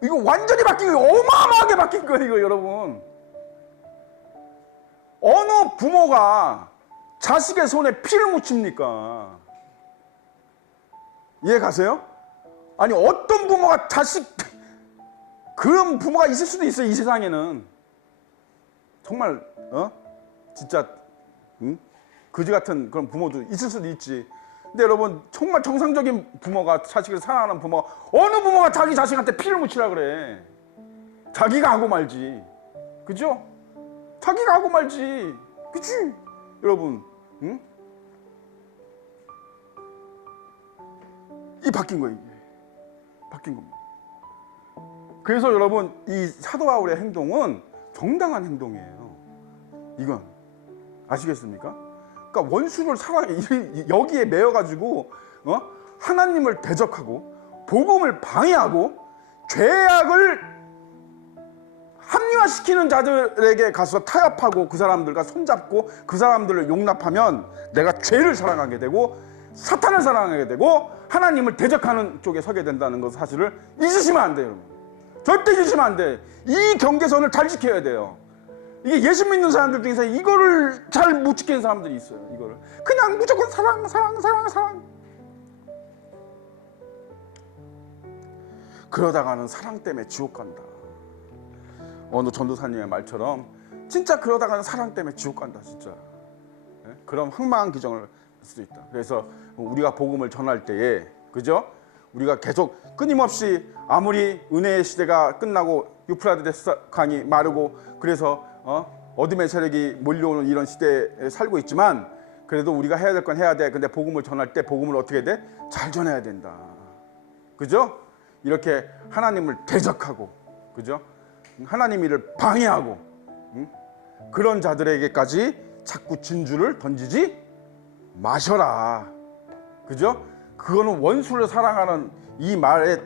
이거 완전히 바뀐 거예요. 어마어마하게 바뀐 거예요, 이거 여러분. 어느 부모가 자식의 손에 피를 묻힙니까? 이해 가세요? 아니, 어떤 부모가 그런 부모가 있을 수도 있어요, 이 세상에는. 정말 진짜 거지 같은 그런 부모도 있을 수도 있지. 근데 여러분, 정말 정상적인 부모가, 자식을 사랑하는 부모가, 어느 부모가 자기 자식한테 피를 묻히라 그래? 자기가 하고 말지. 그죠? 자기가 하고 말지. 그치? 여러분, 응? 이 바뀐 거예요. 이게. 바뀐 겁니다. 그래서 여러분 이 사도 바울의 행동은 정당한 행동이에요. 이건 아시겠습니까? 그러니까 원수를 사랑해 여기에 매여가지고 하나님을 대적하고 복음을 방해하고 죄악을 합리화시키는 자들에게 가서 타협하고 그 사람들과 손잡고 그 사람들을 용납하면 내가 죄를 사랑하게 되고 사탄을 사랑하게 되고 하나님을 대적하는 쪽에 서게 된다는 것 사실을 잊으시면 안 돼요. 여러분. 절대 잊으시면 안 돼. 이 경계선을 잘 지켜야 돼요. 이게 예수 믿는 사람들 중에서 이거를 잘 못 지키는 사람들이 있어요. 이거를 그냥 무조건 사랑. 그러다가는 사랑 때문에 지옥 간다. 어느 전도사님의 말처럼 진짜 그러다가는 사랑 때문에 지옥 간다. 진짜. 그런 황망한 기정을 할 수도 있다. 그래서 우리가 복음을 전할 때에 그죠? 우리가 계속 끊임없이 아무리 은혜의 시대가 끝나고 유프라데스 강이 마르고 그래서 어둠의 세력이 몰려오는 이런 시대에 살고 있지만 그래도 우리가 해야 될 건 해야 돼. 근데 복음을 전할 때 복음을 어떻게 해야 돼? 잘 전해야 된다. 그죠? 이렇게 하나님을 대적하고 그죠? 하나님 일을 방해하고 그런 자들에게까지 자꾸 진주를 던지지 마셔라. 그죠? 그거는 원수를 사랑하는 이 말에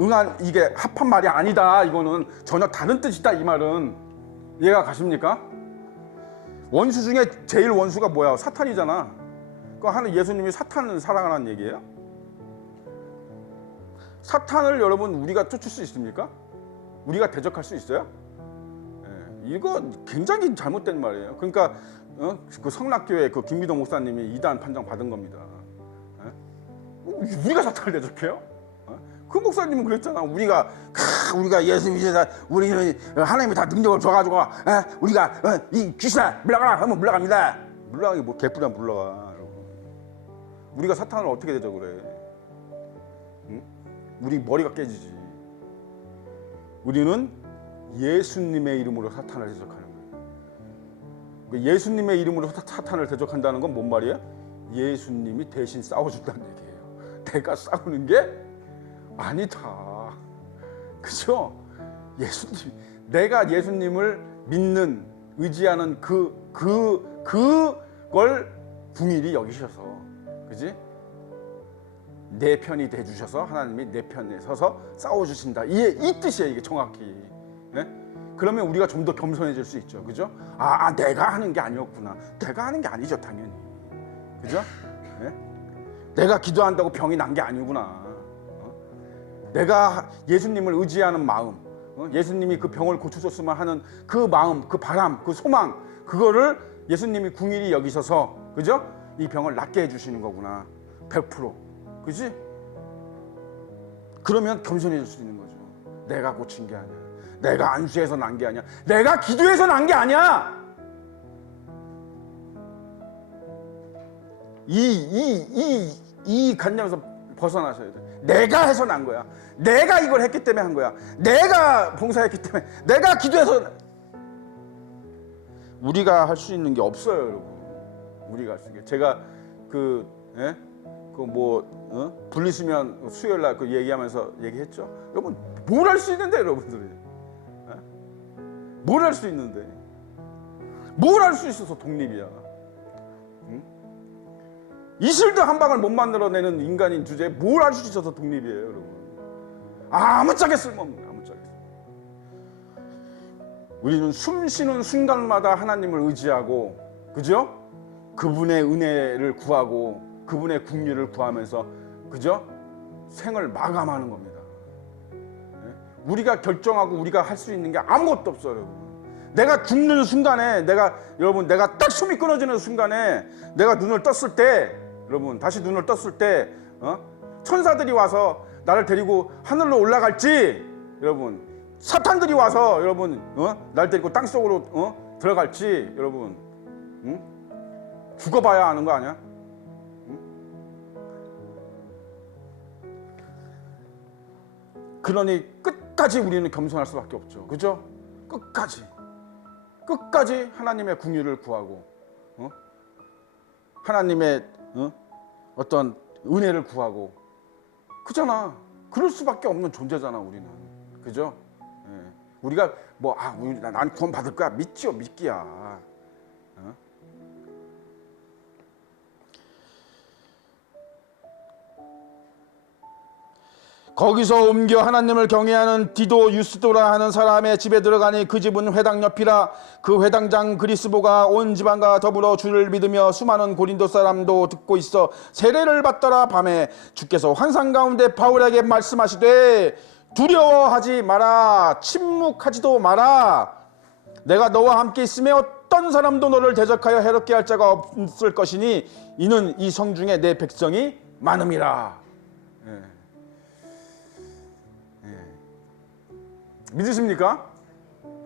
응한 이게 합한 말이 아니다. 이거는 전혀 다른 뜻이다. 이 말은 이해가 가십니까? 원수 중에 제일 원수가 뭐야? 사탄이잖아. 그 하는 예수님이 사탄을 사랑하라는 얘기예요? 사탄을 여러분 우리가 쫓을 수 있습니까? 우리가 대적할 수 있어요? 이거 굉장히 잘못된 말이에요. 그러니까 그 성락교회 그 김미동 목사님이 이단 판정 받은 겁니다. 우리가 사탄을 대적해요? 그 목사님은 그랬잖아. 우리가 예수 믿어서 우리는 하나님이 다 능력을 줘가지고 우리가 이 귀신아 물러가라 하면 물러갑니다. 물러가기 뭐 개뿔이야 물러가. 우리가 사탄을 어떻게 대적을 해? 응? 우리 머리가 깨지지. 우리는 예수님의 이름으로 사탄을 대적하는 거예요. 예수님의 이름으로 사탄을 대적한다는 건 뭔 말이에요? 예수님이 대신 싸워준다는 얘기예요. 내가 싸우는 게 아니다. 그죠? 내가 예수님을 믿는, 의지하는 그걸 궁일이 여기셔서, 그지? 내 편이 돼주셔서 하나님이 내 편에 서서 싸워주신다. 이 뜻이에요, 이게 정확히. 네? 그러면 우리가 좀 더 겸손해질 수 있죠. 그죠? 내가 하는 게 아니었구나. 내가 하는 게 아니죠, 당연히. 그죠? 네? 내가 기도한다고 병이 난 게 아니구나. 내가 예수님을 의지하는 마음, 예수님이 그 병을 고쳐줬으면 하는 그 마음, 그 바람, 그 소망, 그거를 예수님이 궁일이 여기셔서, 그죠? 이 병을 낫게 해주시는 거구나. 100%. 그지? 그러면 겸손해질 수 있는 거죠. 내가 고친 게 아니야. 내가 안수해서 난 게 아니야. 내가 기도해서 난 게 아니야. 이 관념에서 벗어나셔야 돼. 내가 해서 난 거야. 내가 이걸 했기 때문에 한 거야. 내가 봉사했기 때문에, 내가 기도해서. 우리가 할 수 있는 게 없어요, 여러분. 우리가 할 수 있는 게. 제가 분리수면 수요일 날 그 얘기하면서 얘기했죠. 여러분, 뭘 할 수 있는데, 여러분들이. 뭘 할 수 있는데. 뭘 할 수 있어서 독립이야. 응? 이실도 한 방을 못 만들어내는 인간인 주제에 뭘 할 수 있어서 독립이에요, 여러분. 아무짝에 쓸모없는, 아무짝에. 우리는 숨 쉬는 순간마다 하나님을 의지하고, 그죠? 그분의 은혜를 구하고, 그분의 국리를 구하면서, 그죠? 생을 마감하는 겁니다. 우리가 결정하고 우리가 할 수 있는 게 아무것도 없어요, 여러분. 내가 죽는 순간에, 내가 딱 숨이 끊어지는 순간에, 내가 눈을 떴을 때, 여러분, 다시 눈을 떴을 때, 천사들이 와서 나를 데리고 하늘로 올라갈지, 여러분, 사탄들이 와서, 여러분, 날 데리고 땅 속으로 들어갈지, 여러분, 죽어봐야 아는 거 아니야? 그러니 끝까지 우리는 겸손할 수밖에 없죠. 그죠? 끝까지 하나님의 궁유를 구하고, 하나님의 어떤 은혜를 구하고 그잖아. 그럴 수밖에 없는 존재잖아 우리는. 그죠? 예. 우리가 난 구원 받을 거야 믿지요 믿기야. 어? 거기서 옮겨 하나님을 경외하는 디도 유스도라 하는 사람의 집에 들어가니 그 집은 회당 옆이라. 그 회당장 그리스보가 온 집안과 더불어 주를 믿으며 수많은 고린도 사람도 듣고 있어 세례를 받더라. 밤에 주께서 환상 가운데 바울에게 말씀하시되 두려워하지 마라. 침묵하지도 마라. 내가 너와 함께 있으며 어떤 사람도 너를 대적하여 해롭게 할 자가 없을 것이니 이는 이 성 중에 내 백성이 많음이라. 믿으십니까?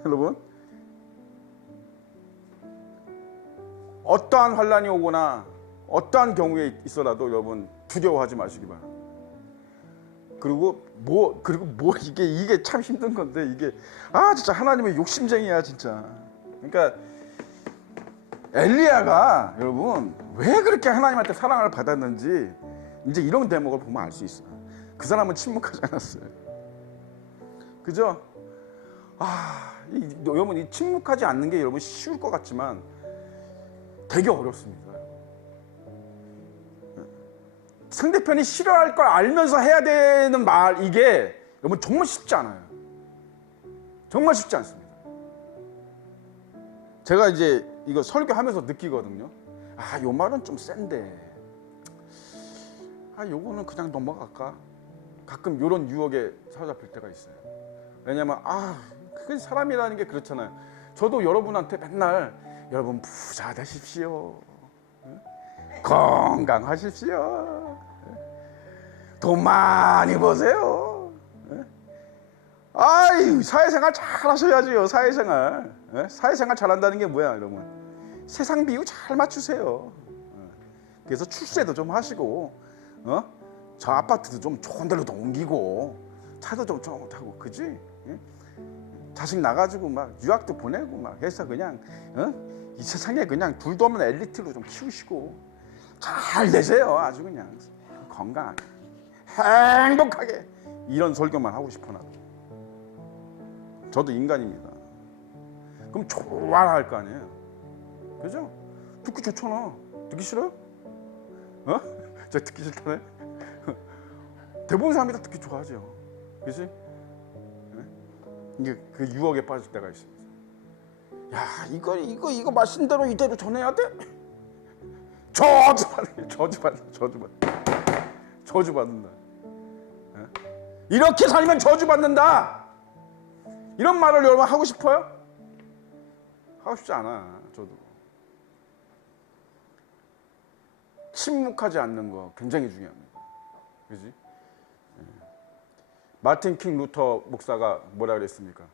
여러분, 어떠한 환란이 오거나 어떠한 경우에 있어라도 여러분 두려워하지 마시기 바랍니다. 그리고 이게 참 힘든 건데 이게 진짜 하나님의 욕심쟁이야 진짜. 그러니까 엘리야가 여러분 왜 그렇게 하나님한테 사랑을 받았는지 이제 이런 대목을 보면 알 수 있어요. 그 사람은 침묵하지 않았어요. 그죠? 여러분 이 침묵하지 않는 게 여러분 쉬울 것 같지만 되게 어렵습니다. 상대편이 싫어할 걸 알면서 해야 되는 말 이게 여러분 정말 쉽지 않아요. 정말 쉽지 않습니다. 제가 이제 이거 설교하면서 느끼거든요. 요 말은 좀 센데 요거는 그냥 넘어갈까? 가끔 요런 유혹에 사로잡힐 때가 있어요. 왜냐면 그 사람이라는 게 그렇잖아요. 저도 여러분한테 맨날 여러분 부자 되십시오, 건강하십시오, 돈 많이 버세요. 사회생활 잘 하셔야지요. 사회생활 잘한다는 게 뭐야 여러분? 세상 비유 잘 맞추세요. 그래서 출세도 좀 하시고 저 아파트도 좀 좋은 데로 도 옮기고 차도 좀 타고 그지? 자식 나가지고 막 유학도 보내고 막 해서 그냥 이 세상에 그냥 둘도 없는 엘리트로 좀 키우시고 잘 되세요. 아주 그냥 건강하게 행복하게 이런 설교만 하고 싶어 나도. 저도 인간입니다. 그럼 좋아할 거 아니에요. 그죠? 듣기 좋잖아. 듣기 싫어요? 저 듣기 싫다네. 대부분 사람이 다 듣기 좋아하죠. 그치? 이게 그 유혹에 빠질 때가 있습니다. 야, 이거 말씀대로 이대로 전해야 돼? 저주받는다. 이렇게 살면 저주받는다. 이런 말을 여러분 하고 싶어요? 하고 싶지 않아. 저도. 침묵하지 않는 거 굉장히 중요합니다. 그지? 마틴 킹 루터 목사가 뭐라 그랬습니까?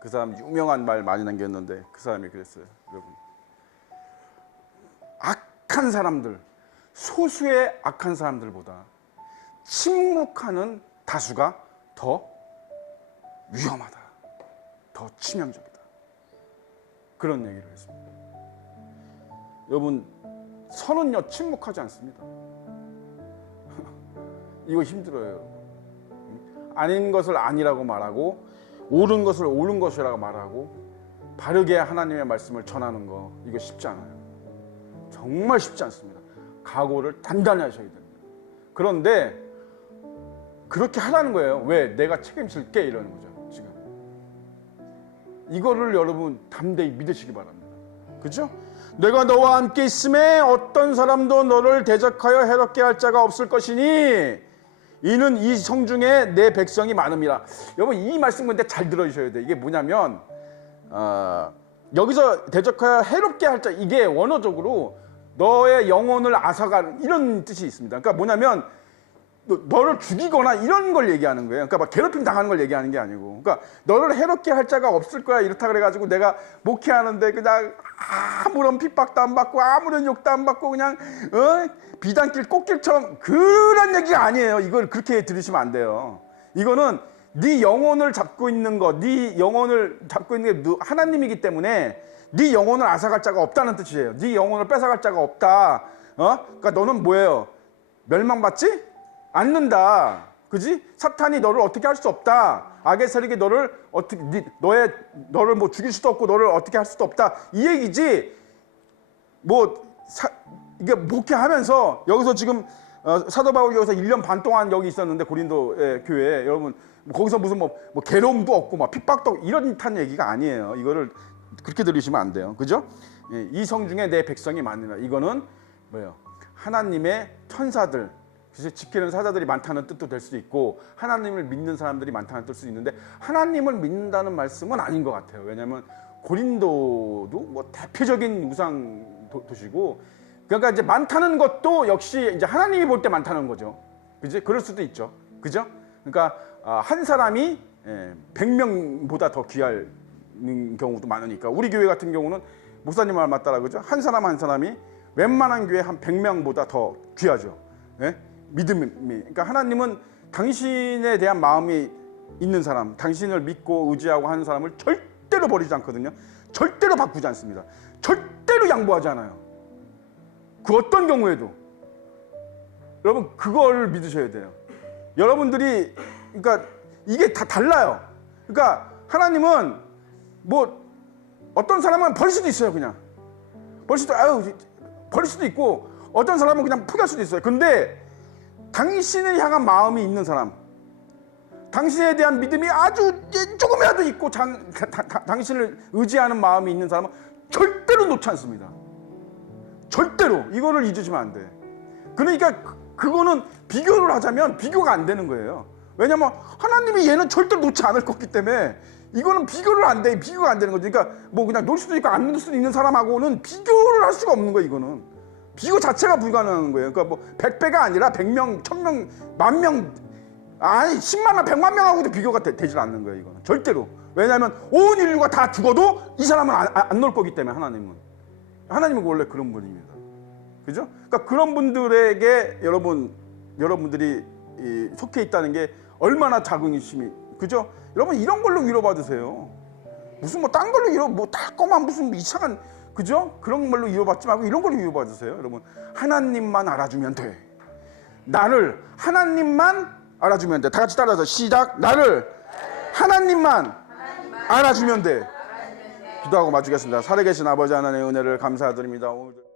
그 사람 유명한 말 많이 남겼는데 그 사람이 그랬어요. 여러분, 악한 사람들, 소수의 악한 사람들보다 침묵하는 다수가 더 위험하다, 더 치명적이다, 그런 얘기를 했습니다. 여러분, 선은요 침묵하지 않습니다. 이거 힘들어요. 아닌 것을 아니라고 말하고 옳은 것을 옳은 것이라고 말하고 바르게 하나님의 말씀을 전하는 거, 이거 쉽지 않아요. 정말 쉽지 않습니다. 각오를 단단히 하셔야 됩니다. 그런데 그렇게 하라는 거예요. 왜? 내가 책임질게 이러는 거죠. 지금 이거를 여러분 담대히 믿으시기 바랍니다. 그죠? 내가 너와 함께 있음에 어떤 사람도 너를 대적하여 해롭게 할 자가 없을 것이니 이는 이 성 중에 내 백성이 많음이라. 여러분, 이 말씀 근데 잘 들어주셔야 돼요. 이게 뭐냐면 여기서 대적하여 해롭게 할 자, 이게 원어적으로 너의 영혼을 앗아가는 이런 뜻이 있습니다. 그러니까 뭐냐면 너를 죽이거나 이런 걸 얘기하는 거예요. 그러니까 막 괴롭힘 당하는 걸 얘기하는 게 아니고, 그러니까 너를 해롭게 할 자가 없을 거야 이렇다 그래가지고 내가 목회하는데 그냥 아무런 핍박도 안 받고 아무런 욕도 안 받고 그냥 비단길 꽃길처럼 그런 얘기가 아니에요. 이걸 그렇게 들으시면 안 돼요. 이거는 네 영혼을 잡고 있는 거, 네 영혼을 잡고 있는 게 하나님이기 때문에 네 영혼을 앗아갈 자가 없다는 뜻이에요. 네 영혼을 뺏어갈 자가 없다. 그러니까 너는 뭐예요? 멸망받지 않는다. 그지? 사탄이 너를 어떻게 할 수 없다. 악의 세력이 너를 어떻게 너를 뭐 죽일 수도 없고 너를 어떻게 할 수도 없다. 이 얘기지. 이게 목회하면서 여기서 지금 사도 바울이 여기서 1년 반 동안 여기 있었는데 고린도 교회에 여러분 거기서 무슨 뭐 괴로움도 없고 막 핍박도 없고 이런 듯한 얘기가 아니에요. 이거를 그렇게 들으시면 안 돼요. 그죠? 이 성 중에 내 백성이 많으라. 이거는 뭐예요? 하나님의 천사들, 그래서 지키는 사자들이 많다는 뜻도 될 수도 있고 하나님을 믿는 사람들이 많다는 뜻도 있는데 하나님을 믿는다는 말씀은 아닌 것 같아요. 왜냐하면 고린도도 뭐 대표적인 우상 도시고 그러니까 이제 많다는 것도 역시 이제 하나님이 볼 때 많다는 거죠. 그지? 그럴 수도 있죠. 그죠? 그러니까 한 사람이 100명보다 더 귀한 경우도 많으니까 우리 교회 같은 경우는 목사님 말 맞다라 그죠? 한 사람이 웬만한 교회 한 100명보다 더 귀하죠. 예? 믿음이. 그러니까 하나님은 당신에 대한 마음이 있는 사람, 당신을 믿고 의지하고 하는 사람을 절대로 버리지 않거든요. 절대로 바꾸지 않습니다. 절대로 양보하지 않아요. 그 어떤 경우에도. 여러분 그걸 믿으셔야 돼요. 여러분들이 그러니까 이게 다 달라요. 그러니까 하나님은 뭐 어떤 사람은 버릴 수도 있어요. 그냥 버릴 수도 있고 어떤 사람은 그냥 포기할 수도 있어요. 근데 당신을 향한 마음이 있는 사람, 당신에 대한 믿음이 아주 조금이라도 있고 당신을 의지하는 마음이 있는 사람은 절대로 놓지 않습니다. 절대로. 이거를 잊으시면 안 돼. 그러니까 그거는 비교를 하자면 비교가 안 되는 거예요. 왜냐면 하나님이 얘는 절대로 놓지 않을 거기 때문에 이거는 비교를 안 돼. 비교가 안 되는 거죠. 그러니까 뭐 그냥 놓을 수도 있고 안 놓을 수도 있는 사람하고는 비교를 할 수가 없는 거예요. 이거는 비교 자체가 불가능한 거예요. 그러니까 뭐 100배가 아니라 100명, 1000명, 10,000명, 아니 10만 명, 100만 명하고도 비교가 되질 않는 거예요. 이거는 절대로. 왜냐하면 온 인류가 다 죽어도 이 사람은 안 놓을 거기 때문에 하나님은 원래 그런 분입니다. 그죠? 그러니까 그런 분들에게 여러분들이 속해 있다는 게 얼마나 자긍심이, 그죠? 여러분 이런 걸로 위로받으세요. 무슨 뭐 딴 걸로 뭐 따끔한 무슨 이상한, 그죠? 그런 걸로 위로받지 말고 이런 걸로 위로받으세요. 여러분 하나님만 알아주면 돼. 나를 하나님만 알아주면 돼. 다 같이 따라서 시작. 나를 하나님만 알아주면 돼. 기도하고 마치겠습니다. 살아계신 아버지 하나님의 은혜를 감사드립니다. 오늘도